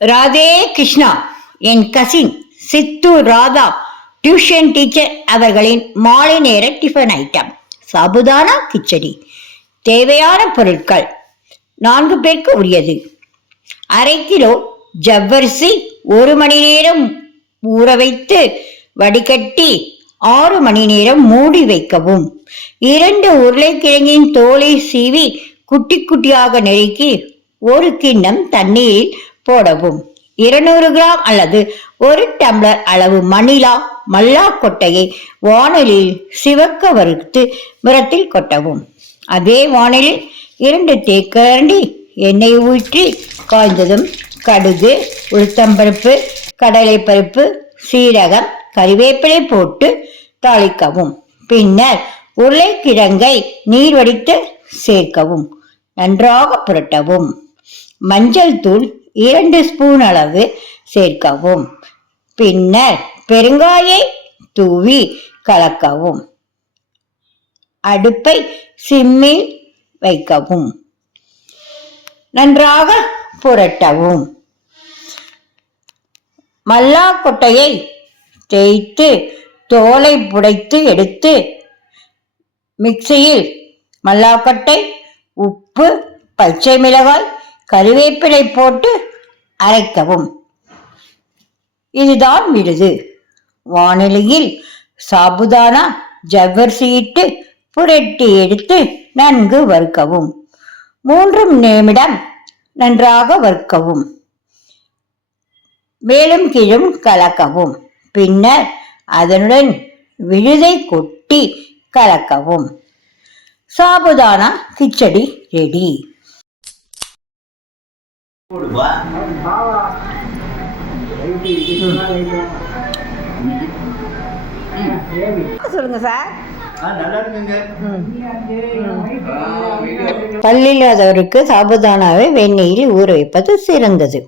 ராதே கிருஷ்ணா. என் cousin Chittoor Radha tuition teacher அவர்களின் மாலை நேர டிஃபன் ஐட்டம் சாபுதானா கிச்சடி. தேவையான பொருட்கள் 4 பேருக்கு உரியது. 1/2 கிலோ ஜவ்வரிசி 1 மணி நேரம் ஊற வைத்து வடிகட்டி 6 மணி நேரம் மூடி வைக்கவும். 2 உருளைக்கிழங்கின் தோலை சீவி குட்டி குட்டியாக நெருக்கி 1 கிண்ணம் தண்ணீரில் போடவும். 200 கிராம் அல்லது 1 டம்ளர் அளவு மல்லா கொட்டையை வாணலில் சிவக்க வறுத்து மிரத்தில் கொட்டவும். அதே வாணலில் 2 தேக்கரண்டி எண்ணெய் ஊற்றி காய்ந்ததும் கடுகு, உளுத்தம்பருப்பு, கடலைப்பருப்பு, சீரகம், கறிவேப்பிலை போட்டு தாளிக்கவும். பின்னர் உருளைக்கிழங்கை நீர் வடித்து சேர்க்கவும். நன்றாக புரட்டவும். மஞ்சள் தூள் 2 ஸ்பூன் அளவு சேர்க்கவும். பின்னர் பெருங்காய தூவி கலக்கவும். அடுப்பை சிம்மில் வைக்கவும். நன்றாக புரட்டவும். மல்லா கொட்டையை தேய்த்து தோலை புடைத்து எடுத்து மிக்சியில் மல்லாக்கொட்டை, உப்பு, பச்சை மிளகாய், கறிவேப்பிலை போட்டு அரைக்கவும். இதுதான் விடுது. வானிலையில் சாபுதானா ஜவ்வரிசி இட்டு புரட்டி எடுத்து நன்கு வறுக்கவும். 3 நிமிடம் நன்றாக வறுக்கவும். மேலும் கீழும் கலக்கவும். பின்னர் அதனுடன் விழுதை கொட்டி கலக்கவும். சாபுதானா கிச்சடி ரெடி. சொல்லுங்க சார். பல்லில்லாதவருக்கு சாபுதானாவை வெந்நீரில் ஊற வைப்பது சிறந்தது.